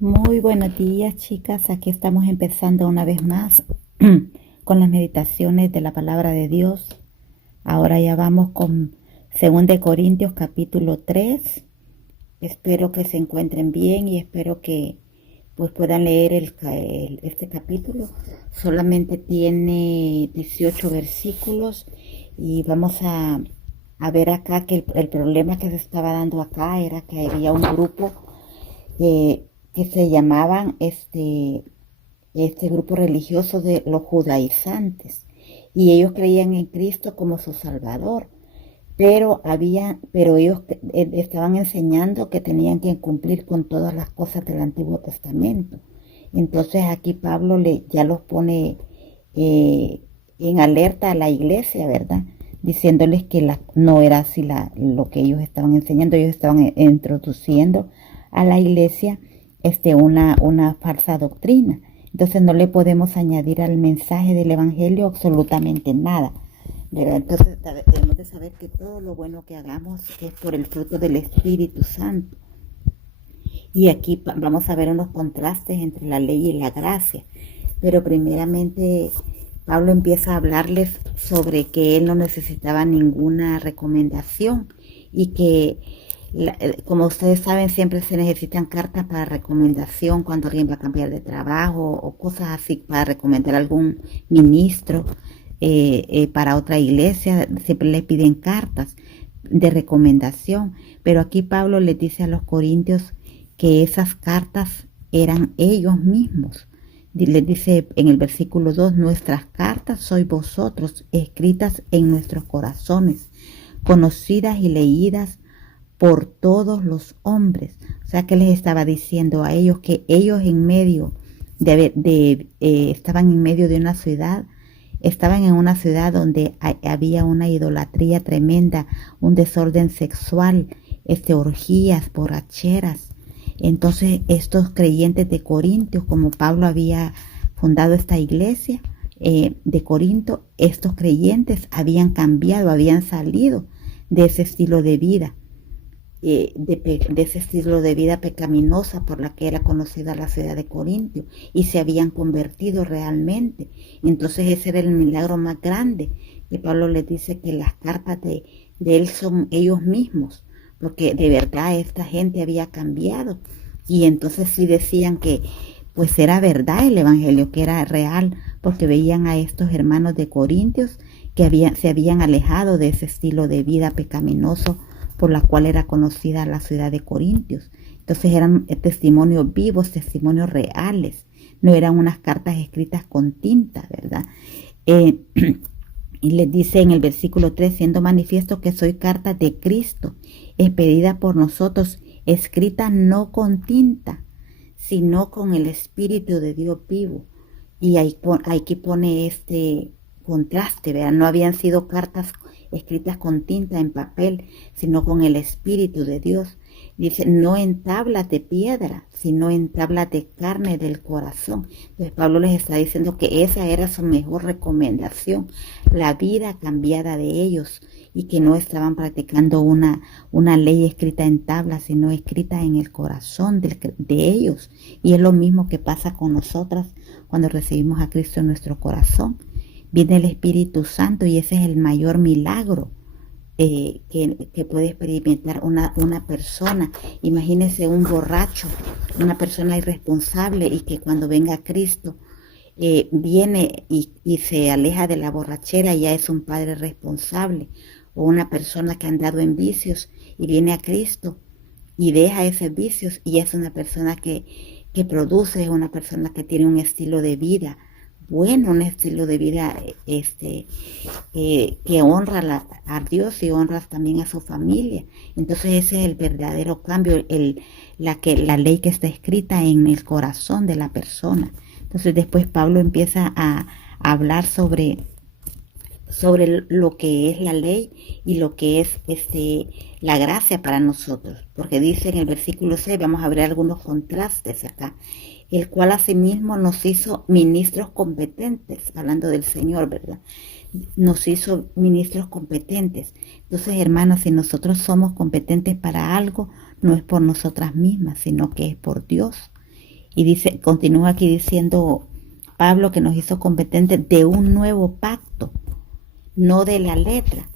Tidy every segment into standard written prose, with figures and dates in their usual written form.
Muy buenos días, chicas. Aquí estamos empezando una vez más con las meditaciones de la palabra de Dios. Ahora ya vamos con 2 Corintios capítulo 3. Espero que se encuentren bien y espero que pues puedan leer este capítulo. Solamente tiene 18 versículos y vamos a ver acá que el problema que se estaba dando acá era que había un grupo que se llamaban este grupo religioso de los judaizantes, y ellos creían en Cristo como su Salvador, pero ellos estaban enseñando que tenían que cumplir con todas las cosas del Antiguo Testamento. Entonces aquí Pablo ya los pone eh, en alerta a la iglesia, ¿verdad? Diciéndoles que no era así lo que ellos estaban enseñando. Ellos estaban introduciendo a la iglesia una falsa doctrina. Entonces no le podemos añadir al mensaje del Evangelio absolutamente nada, ¿verdad? Entonces debemos de saber que todo lo bueno que hagamos es por el fruto del Espíritu Santo. Y aquí vamos a ver unos contrastes entre la ley y la gracia. Pero primeramente Pablo empieza a hablarles sobre que él no necesitaba ninguna recomendación y que, como ustedes saben, siempre se necesitan cartas para recomendación cuando alguien va a cambiar de trabajo o cosas así, para recomendar a algún ministro para otra iglesia. Siempre le piden cartas de recomendación. Pero aquí Pablo les dice a los corintios que esas cartas eran ellos mismos. Les dice en el versículo 2: nuestras cartas sois vosotros, escritas en nuestros corazones, conocidas y leídas por todos los hombres. O sea, que les estaba diciendo a ellos que ellos estaban en medio de una ciudad. Estaban en una ciudad donde había una idolatría tremenda, un desorden sexual, orgías, borracheras. Entonces estos creyentes de Corintios, como Pablo había fundado esta iglesia de Corinto, estos creyentes habían cambiado, habían salido de ese estilo de vida, de ese estilo de vida pecaminosa por la que era conocida la ciudad de Corintio, y se habían convertido realmente. Entonces ese era el milagro más grande, que Pablo les dice que las cartas de él son ellos mismos, porque de verdad esta gente había cambiado. Y entonces sí decían que pues era verdad el evangelio, que era real, porque veían a estos hermanos de Corintios que se habían alejado de ese estilo de vida pecaminoso por la cual era conocida la ciudad de Corintios. Entonces eran testimonios vivos, testimonios reales, no eran unas cartas escritas con tinta, ¿verdad? Eh, y les dice en el versículo 3: siendo manifiesto que soy carta de Cristo, expedida por nosotros, escrita no con tinta, sino con el Espíritu de Dios vivo. Y aquí pone este contraste, ¿verdad? No habían sido cartas escritas con tinta en papel, sino con el Espíritu de Dios. Dice, no en tablas de piedra, sino en tablas de carne del corazón. Entonces Pablo les está diciendo que esa era su mejor recomendación, la vida cambiada de ellos, y que no estaban practicando una ley escrita en tablas, sino escrita en el corazón de ellos. Y es lo mismo que pasa con nosotras cuando recibimos a Cristo en nuestro corazón. Viene el Espíritu Santo y ese es el mayor milagro que puede experimentar una persona. Imagínese un borracho, una persona irresponsable, y que cuando venga Cristo viene y se aleja de la borrachera, y ya es un padre responsable. O una persona que ha andado en vicios y viene a Cristo y deja esos vicios, y es una persona que produce, es una persona que tiene un estilo de vida bueno, un estilo de vida que honra a Dios y honra también a su familia. Entonces ese es el verdadero cambio, la ley que está escrita en el corazón de la persona. Entonces después Pablo empieza a hablar sobre lo que es la ley y lo que es la gracia para nosotros, porque dice en el versículo 6, vamos a ver algunos contrastes acá: el cual asimismo nos hizo ministros competentes, hablando del Señor, ¿verdad? Nos hizo ministros competentes. Entonces, hermanos, si nosotros somos competentes para algo, no es por nosotras mismas, sino que es por Dios. Y dice, continúa aquí diciendo Pablo que nos hizo competentes de un nuevo pacto, no de la letra.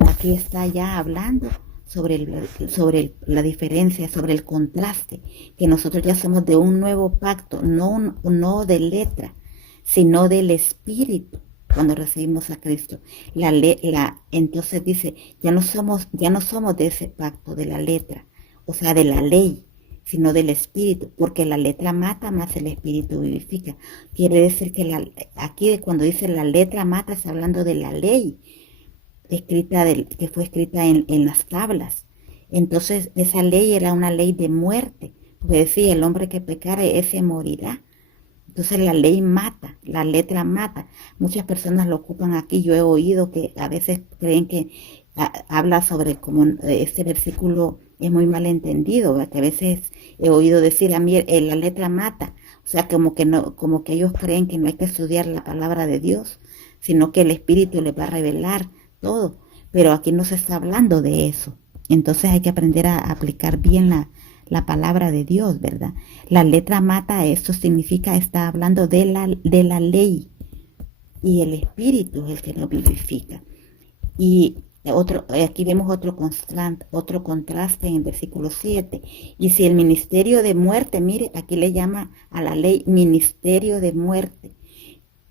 Aquí está ya hablando sobre la diferencia, sobre el contraste, que nosotros ya somos de un nuevo pacto, no de letra, sino del Espíritu, cuando recibimos a Cristo. Entonces dice, ya no somos de ese pacto, de la letra, o sea, de la ley, sino del Espíritu, porque la letra mata, más el Espíritu vivifica. Quiere decir que aquí cuando dice la letra mata, está hablando de la ley, que fue escrita en las tablas. Entonces esa ley era una ley de muerte, porque decía, el hombre que pecare, ese morirá. Entonces la ley mata, la letra mata. Muchas personas lo ocupan aquí. Yo he oído que a veces creen que habla sobre como este versículo es muy mal entendido, ¿verdad? Que a veces he oído decir a mí la letra mata. O sea, como que no, como que ellos creen que no hay que estudiar la palabra de Dios, sino que el Espíritu les va a revelar todo. Pero aquí no se está hablando de eso. Entonces hay que aprender a aplicar bien la palabra de Dios, ¿verdad? La letra mata, esto significa, está hablando de la ley, y el Espíritu es el que nos vivifica. Y aquí vemos otro contraste en el versículo 7. Y si el ministerio de muerte, mire, aquí le llama a la ley ministerio de muerte.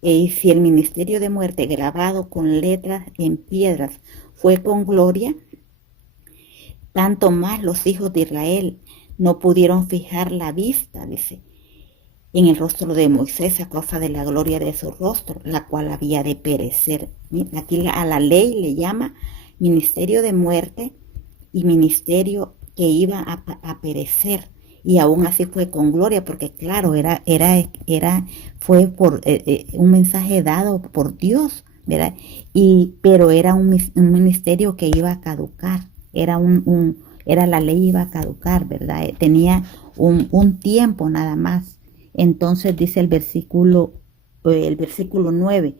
Y si el ministerio de muerte grabado con letras en piedras fue con gloria, tanto más los hijos de Israel no pudieron fijar la vista, dice, en el rostro de Moisés a causa de la gloria de su rostro, la cual había de perecer. Aquí a la ley le llama ministerio de muerte y ministerio que iba a perecer. Y aún así fue con gloria, porque claro, fue por un mensaje dado por Dios, ¿verdad? Pero era un ministerio que iba a caducar, era la ley iba a caducar, ¿verdad? Tenía un tiempo nada más. Entonces dice el versículo 9,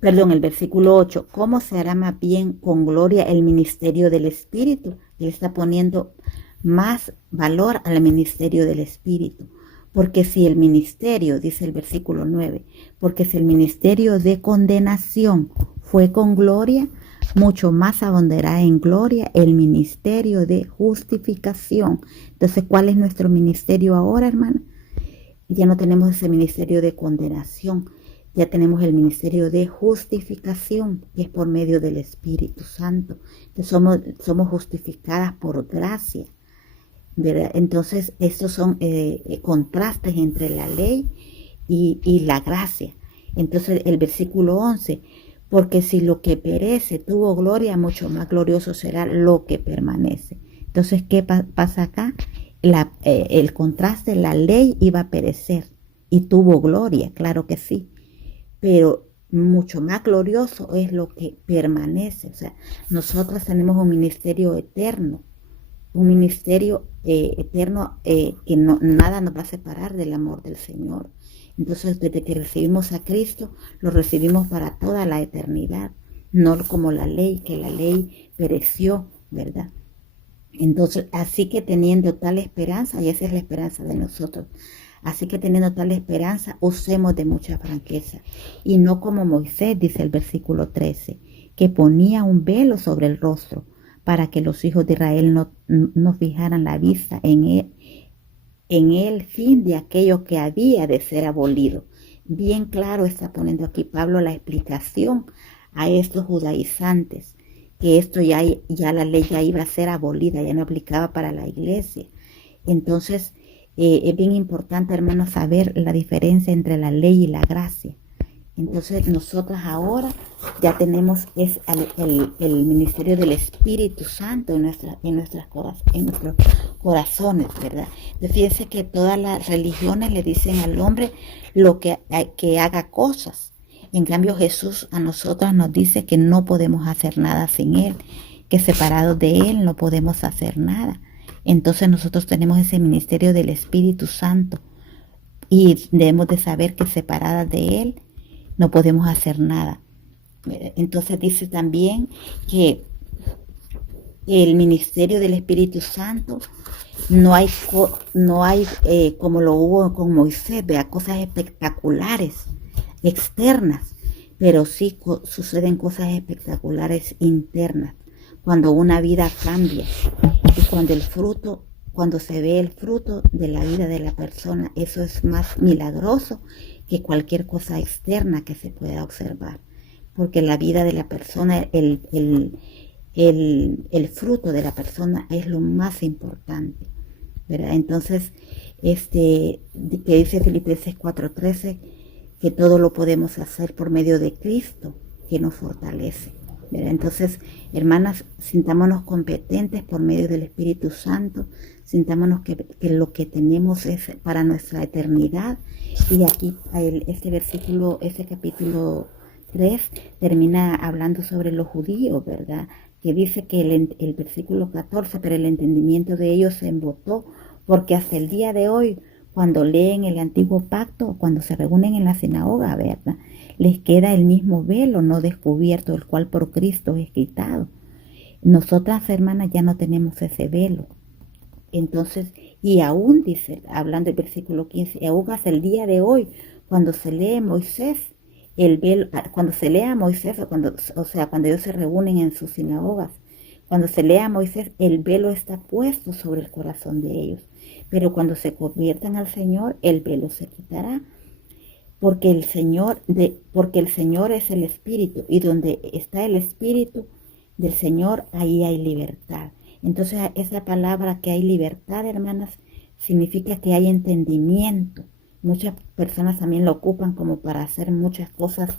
perdón, el versículo 8, ¿cómo se hará más bien con gloria el ministerio del Espíritu? Él está poniendo más valor al ministerio del Espíritu. Porque si el ministerio, dice el versículo 9, porque si el ministerio de condenación fue con gloria, mucho más abundará en gloria el ministerio de justificación. Entonces, ¿cuál es nuestro ministerio ahora, hermana? Ya no tenemos ese ministerio de condenación, ya tenemos el ministerio de justificación, que es por medio del Espíritu Santo. Entonces somos justificadas por gracia, ¿verdad? Entonces estos son contrastes entre la ley y la gracia. Entonces el versículo 11, porque si lo que perece tuvo gloria, mucho más glorioso será lo que permanece. Entonces, ¿qué pasa acá? El contraste, la ley iba a perecer y tuvo gloria, claro que sí, pero mucho más glorioso es lo que permanece. O sea, nosotros tenemos un ministerio eterno, que nada nos va a separar del amor del Señor. Entonces, desde que recibimos a Cristo, lo recibimos para toda la eternidad, no como la ley, que la ley pereció, ¿verdad? Entonces, así que teniendo tal esperanza, y esa es la esperanza de nosotros, así que teniendo tal esperanza, usemos de mucha franqueza, y no como Moisés, dice el versículo 13, que ponía un velo sobre el rostro, para que los hijos de Israel no fijaran la vista en el fin de aquello que había de ser abolido. Bien claro está poniendo aquí Pablo la explicación a estos judaizantes, que esto ya la ley ya iba a ser abolida, ya no aplicaba para la iglesia. Entonces, es bien importante, hermanos, saber la diferencia entre la ley y la gracia. Entonces, nosotros ahora ya tenemos el ministerio del Espíritu Santo en nuestros corazones, ¿verdad? Entonces, fíjense que todas las religiones le dicen al hombre que haga cosas. En cambio, Jesús a nosotros nos dice que no podemos hacer nada sin Él, que separados de Él no podemos hacer nada. Entonces nosotros tenemos ese ministerio del Espíritu Santo y debemos de saber que separadas de Él no podemos hacer nada. Entonces dice también que el ministerio del Espíritu Santo, no hay como lo hubo con Moisés, vea, cosas espectaculares, externas, pero sí suceden cosas espectaculares internas, cuando una vida cambia y cuando se ve el fruto de la vida de la persona, eso es más milagroso que cualquier cosa externa que se pueda observar, porque la vida de la persona, el fruto de la persona es lo más importante, ¿verdad? Entonces, que dice Filipenses 4:13, que todo lo podemos hacer por medio de Cristo, que nos fortalece, ¿verdad? Entonces, hermanas, sintámonos competentes por medio del Espíritu Santo, sintámonos que lo que tenemos es para nuestra eternidad. Y aquí este capítulo 3 termina hablando sobre los judíos, ¿verdad? Que dice que el versículo 14, pero el entendimiento de ellos se embotó, porque hasta el día de hoy, cuando leen el antiguo pacto, cuando se reúnen en la sinagoga, ¿verdad?, les queda el mismo velo no descubierto, el cual por Cristo es quitado. Nosotras, hermanas, ya no tenemos ese velo. Entonces, y aún dice, hablando del versículo 15, aún hasta el día de hoy, cuando se lee Moisés, el velo, cuando se lea Moisés, cuando ellos se reúnen en sus sinagogas, cuando se lea Moisés, el velo está puesto sobre el corazón de ellos. Pero cuando se conviertan al Señor, el velo se quitará. Porque el Señor es el Espíritu, y donde está el Espíritu del Señor, ahí hay libertad. Entonces, esa palabra que hay libertad, hermanas, significa que hay entendimiento. Muchas personas también lo ocupan como para hacer muchas cosas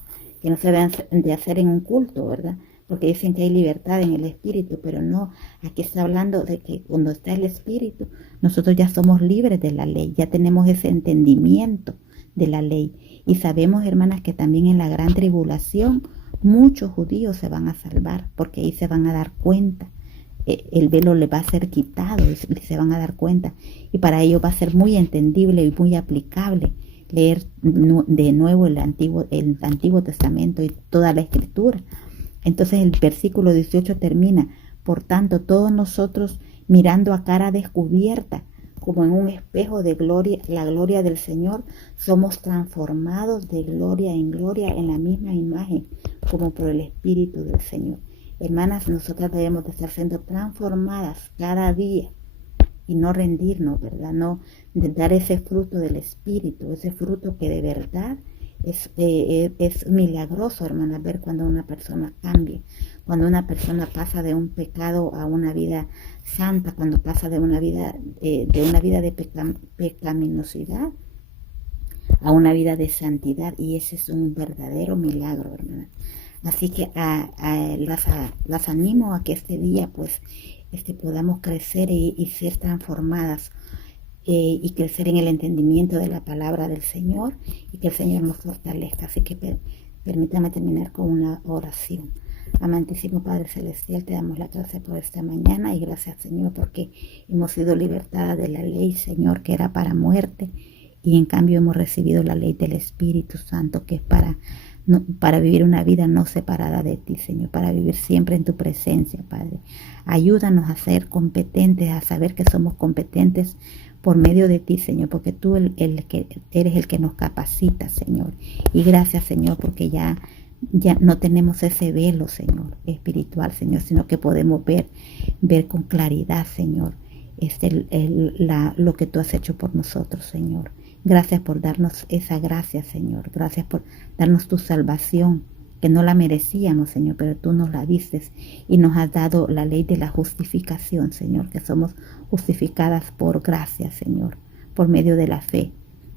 que no se deben de hacer en un culto, ¿verdad? Porque dicen que hay libertad en el Espíritu, pero no, aquí está hablando de que cuando está el Espíritu, nosotros ya somos libres de la ley, ya tenemos ese entendimiento de la ley. Y sabemos, hermanas, que también en la gran tribulación muchos judíos se van a salvar, porque ahí se van a dar cuenta. El velo le va a ser quitado y se van a dar cuenta. Y para ellos va a ser muy entendible y muy aplicable leer de nuevo el Antiguo Testamento y toda la Escritura. Entonces el versículo 18 termina: por tanto, todos nosotros, mirando a cara descubierta, como en un espejo de gloria, la gloria del Señor, somos transformados de gloria en gloria en la misma imagen, como por el Espíritu del Señor. Hermanas, nosotras debemos de estar siendo transformadas cada día y no rendirnos, ¿verdad? No de dar ese fruto del Espíritu, ese fruto que de verdad es milagroso, hermanas, ver cuando una persona cambia, cuando una persona pasa de un pecado a una vida santa, cuando pasa de una vida de pecaminosidad a una vida de santidad, y ese es un verdadero milagro, hermanas. Así que las animo a que este día pues podamos crecer y ser transformadas, y crecer en el entendimiento de la palabra del Señor, y que el Señor nos fortalezca. Así que permítame terminar con una oración. Amantísimo Padre Celestial, te damos la gracia por esta mañana, y gracias, Señor, porque hemos sido libertadas de la ley, Señor, que era para muerte, y en cambio hemos recibido la ley del Espíritu Santo, que es para vivir una vida no separada de ti, Señor, para vivir siempre en tu presencia, Padre. Ayúdanos a ser competentes, a saber que somos competentes por medio de ti, Señor, porque tú que eres el que nos capacita, Señor. Y gracias, Señor, porque ya no tenemos ese velo, Señor, espiritual, Señor, sino que podemos ver con claridad, Señor, lo que tú has hecho por nosotros, Señor. Gracias por darnos esa gracia, Señor. Gracias por darnos tu salvación, que no la merecíamos, Señor, pero tú nos la diste y nos has dado la ley de la justificación, Señor, que somos justificadas por gracia, Señor, por medio de la fe.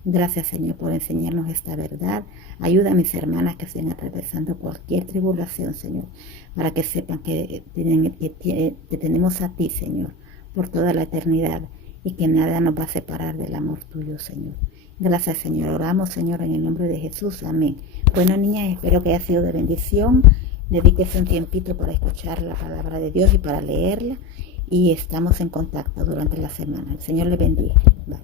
Gracias, Señor, por enseñarnos esta verdad. Ayuda a mis hermanas que estén atravesando cualquier tribulación, Señor, para que sepan que tenemos a ti, Señor, por toda la eternidad, y que nada nos va a separar del amor tuyo, Señor. Gracias, Señor. Oramos, Señor, en el nombre de Jesús. Amén. Bueno, niñas, espero que haya sido de bendición. Dedíquese un tiempito para escuchar la palabra de Dios y para leerla. Y estamos en contacto durante la semana. El Señor le bendiga. Bye.